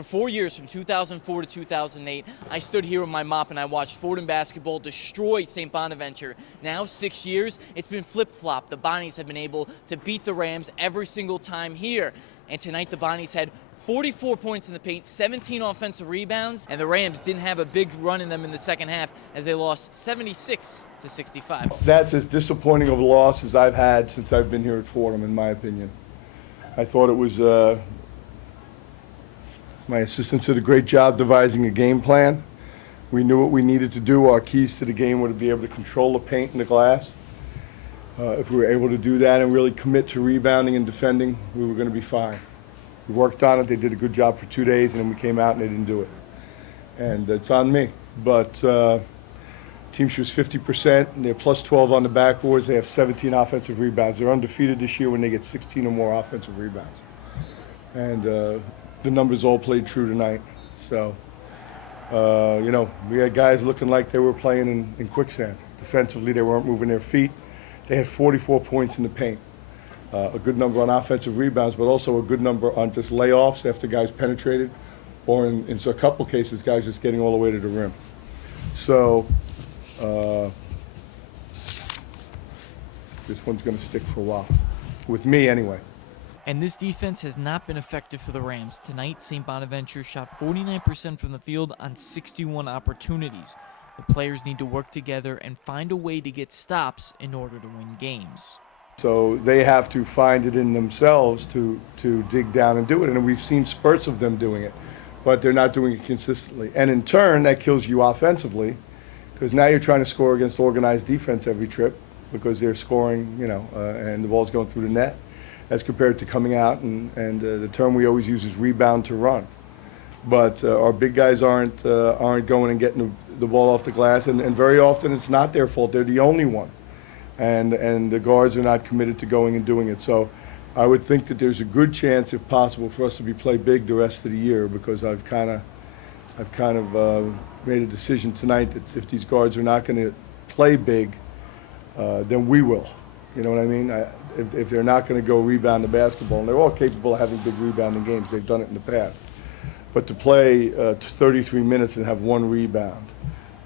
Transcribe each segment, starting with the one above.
For 4 years, from 2004 to 2008, I stood here with my mop and I watched Fordham Basketball destroy St. Bonaventure. Now, 6 years, it's been flip-flop. The Bonnies have been able to beat the Rams every single time here. And tonight, the Bonnies had 44 points in the paint, 17 offensive rebounds, and the Rams didn't have a big run in them in the second half as they lost 76 to 65. That's as disappointing of a loss as I've had since I've been here at Fordham, in my opinion. I thought it was, my assistants did a great job devising a game plan. We knew what we needed to do. Our keys to the game were to be able to control the paint and the glass. If we were able to do that and really commit to rebounding and defending, we were going to be fine. We worked on it. They did a good job for 2 days, and then we came out and they didn't do it. And it's on me. But team shoots 50%, and they're plus 12 on the backboards. They have 17 offensive rebounds. They're undefeated this year when they get 16 or more offensive rebounds. And the numbers all played true tonight. So, you know, we had guys looking like they were playing in quicksand. Defensively, they weren't moving their feet. They had 44 points in the paint. A good number on offensive rebounds, but also a good number on just layoffs after guys penetrated, or in a couple cases, guys just getting all the way to the rim. So this one's going to stick for a while, with me anyway. And this defense has not been effective for the Rams. Tonight, St. Bonaventure shot 49% from the field on 61 opportunities. The players need to work together and find a way to get stops in order to win games. So they have to find it in themselves to dig down and do it. And we've seen spurts of them doing it, but they're not doing it consistently. And in turn, that kills you offensively, because now you're trying to score against organized defense every trip because they're scoring, you know, and the ball's going through the net, as compared to coming out and the term we always use is rebound to run. But our big guys aren't going and getting the ball off the glass, and very often it's not their fault. They're the only one. And the guards are not committed to going and doing it. So I would think that there's a good chance, if possible, for us to play big the rest of the year, because I've kind of made a decision tonight that if these guards are not going to play big, then we will. You know what I mean? If they're not going to go rebound the basketball, and they're all capable of having big rebounding games, they've done it in the past. But to play 33 minutes and have 1 rebound,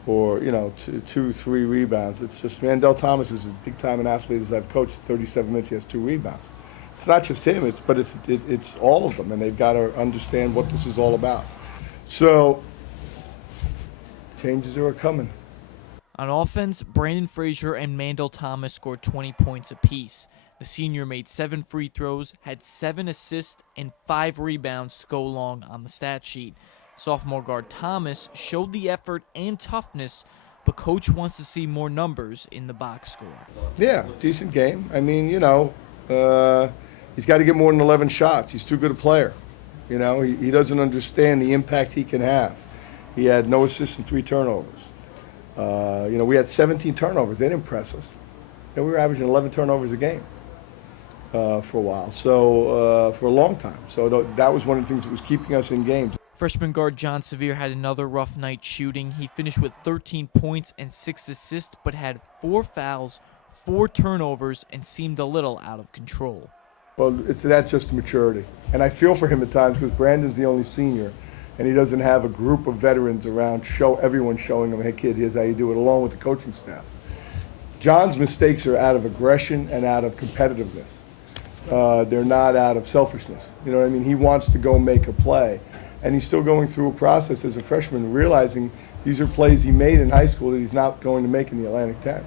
or, you know, 2-3 rebounds. It's just, Mandell Thomas is as big time an athlete as I've coached. 37 minutes, he has 2 rebounds. It's not just him, but it's all of them, and they've got to understand what this is all about. So, changes are coming. On offense, Branden, Frazier, and Mandell Thomas scored 20 points apiece. The senior made 7 free throws, had 7 assists, and 5 rebounds to go along on the stat sheet. Sophomore guard Thomas showed the effort and toughness, but coach wants to see more numbers in the box score. Yeah, decent game. I mean, you know, he's got to get more than 11 shots. He's too good a player. You know, he doesn't understand the impact he can have. He had no assists and 3 turnovers. You know, we had 17 turnovers. They didn't impress us. And we were averaging 11 turnovers a game for a while, so for a long time. So that was one of the things that was keeping us in games. Freshman guard John Sevier had another rough night shooting. He finished with 13 points and 6 assists, but had 4 fouls, 4 turnovers, and seemed a little out of control. Well, that's just maturity. And I feel for him at times, because Branden's the only senior, and he doesn't have a group of veterans around, everyone showing him, hey kid, here's how you do it, along with the coaching staff. John's mistakes are out of aggression and out of competitiveness. They're not out of selfishness. You know what I mean? He wants to go make a play. And he's still going through a process as a freshman, realizing these are plays he made in high school that he's not going to make in the Atlantic 10.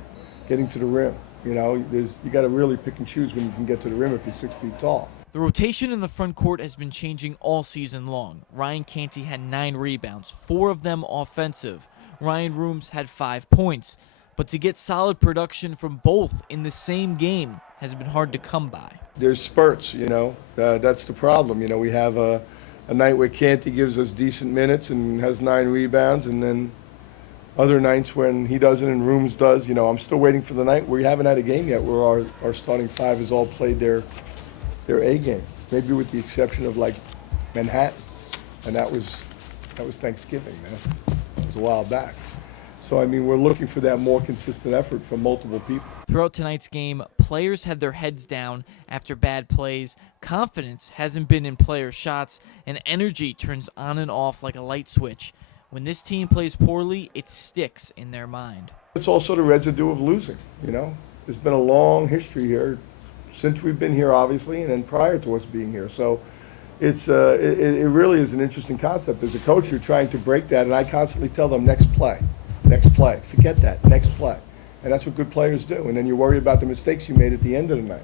Getting to the rim, you know, you got to really pick and choose when you can get to the rim if you're 6 feet tall. The rotation in the front court has been changing all season long. Ryan Canty had 9 rebounds, 4 of them offensive. Ryan Rooms had 5 points. But to get solid production from both in the same game has been hard to come by. There's spurts, you know, that's the problem. You know, we have a night where Canty gives us decent minutes and has 9 rebounds, and then other nights when he doesn't and Rooms does. You know, I'm still waiting for the night where we haven't had a game yet where our starting 5 has all played their A game, maybe with the exception of like Manhattan, and that was Thanksgiving, man. It was a while back. So, I mean, we're looking for that more consistent effort from multiple people. Throughout tonight's game, players had their heads down after bad plays, confidence hasn't been in player shots, and energy turns on and off like a light switch. When this team plays poorly, it sticks in their mind. It's also the residue of losing, you know. There's been a long history here since we've been here, obviously, and then prior to us being here. So it really is an interesting concept. As a coach, you're trying to break that, and I constantly tell them, next play, forget that, next play. And that's what good players do. And then you worry about the mistakes you made at the end of the night.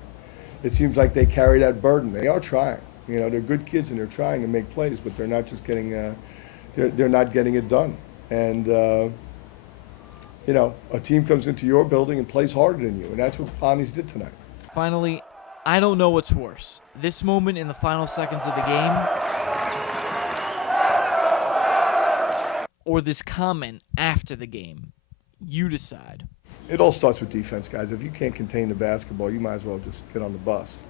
It seems like they carry that burden. They are trying. You know, they're good kids and they're trying to make plays, but they're not just getting, they're not getting it done. And, you know, a team comes into your building and plays harder than you, and that's what Bonnie's did tonight. Finally, I don't know what's worse, this moment in the final seconds of the game or this comment after the game. You decide. It all starts with defense, guys. If you can't contain the basketball, you might as well just get on the bus.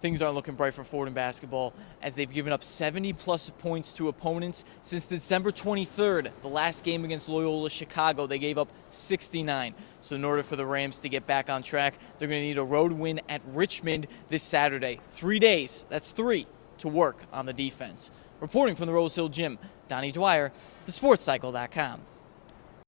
Things aren't looking bright for Fordham basketball as they've given up 70-plus points to opponents since December 23rd, the last game against Loyola Chicago. They gave up 69. So in order for the Rams to get back on track, they're going to need a road win at Richmond this Saturday. 3 days, that's 3, to work on the defense. Reporting from the Rose Hill Gym, Donnie Dwyer, thesportscycle.com.